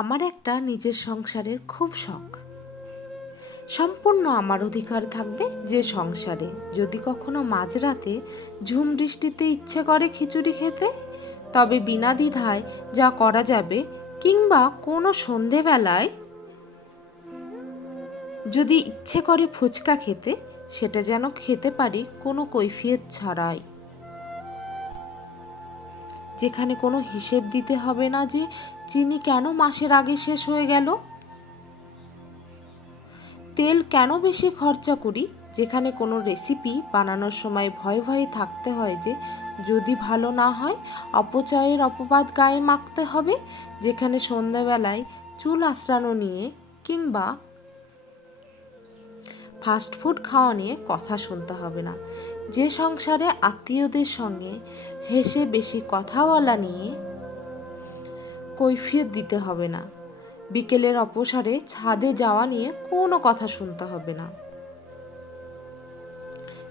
আমার একটা নিজের সংসারের খুব শখ। সম্পূর্ণ আমার অধিকার থাকবে যে সংসারে যদি কখনো মাঝরাতে ঝুম বৃষ্টিতে ইচ্ছে করে খিচুড়ি খেতে, তবে বিনা দ্বিধায় যা করা যাবে, কিংবা কোনো সন্ধেবেলায় যদি ইচ্ছে করে ফুচকা খেতে, সেটা যেন খেতে পারি কোনো কৈফিয়ত ছাড়াই। যেখানে কোনো হিসেব দিতে হবে না যে চিনি কেন মাসের আগে শেষ হয়ে গেল, তেল কেন বেশি খরচা করি। যেখানে কোনো রেসিপি বানানোর সময় ভয়ে ভয়ে থাকতে হয় যে যদি ভালো না হয় অপচয়ের অপবাদ গায়ে মাখতে হবে। যেখানে সন্ধ্যাবেলায় চুল আঁচড়ানো নিয়ে কিংবা ফাস্টফুড খাওয়া নিয়ে কথা শুনতে হবে না। যে সংসারে আত্মীয়দের সঙ্গে হেসে বেশি কথা বলা নিয়ে কৈফিয়ত দিতে হবে না। বিকেলের অপসরে ছাদে যাওয়া নিয়ে কোনো কথা শুনতে হবে না।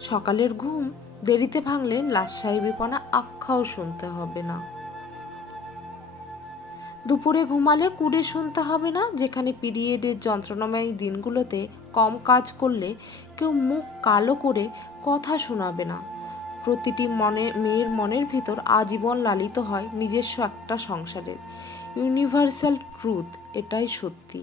সকালের ঘুম দেরিতে ভাঙলে লাশ সাহেবীপনা আখ্যাও শুনতে হবে না। দুপুরে ঘুমালে কুড়ে শুনতে হবে না। যেখানে পিরিয়ডের যন্ত্রণাময় দিনগুলোতে কম কাজ করলে কেউ মুখ কালো করে কথা শোনাবে না। প্রতিটি মেয়ের মনের ভিতর আজীবন লালিত হয় নিজস্ব একটা সংসারের ইউনিভার্সাল ট্রুথ। এটাই সত্যি।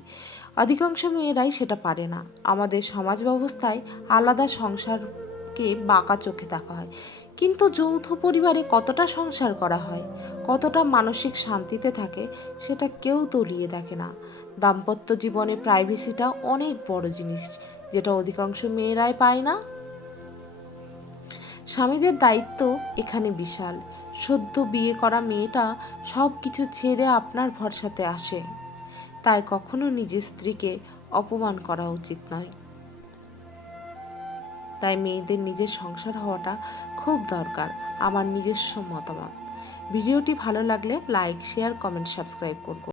অধিকাংশ মেয়েরাই সেটা পারে না। আমাদের সমাজ ব্যবস্থায় আলাদা সংসারকে বাঁকা চোখে দেখা হয়, কিন্তু যৌথ পরিবারে কতটা সংসার করা হয়, কতটা মানসিক শান্তিতে থাকে, সেটা কেউ তলিয়ে দেখে না। দাম্পত্য জীবনে প্রাইভেসিটা অনেক বড় জিনিস, যেটা অধিকাংশ মেয়েরাই পায় না। স্বামীদের দায়িত্ব এখানে বিশাল। সদ্য বিয়ে করা মেয়েটা সব কিছু ছেড়ে আপনার ভরসাতে আসে, তাই কখনো নিজের স্ত্রীকে অপমান করা উচিত নয়। তাই মেয়েদের নিজের সংসার হওয়াটা খুব দরকার, আমার নিজস্ব মতামত। ভিডিওটি ভালো লাগলে লাইক, শেয়ার, কমেন্ট, সাবস্ক্রাইব করুন।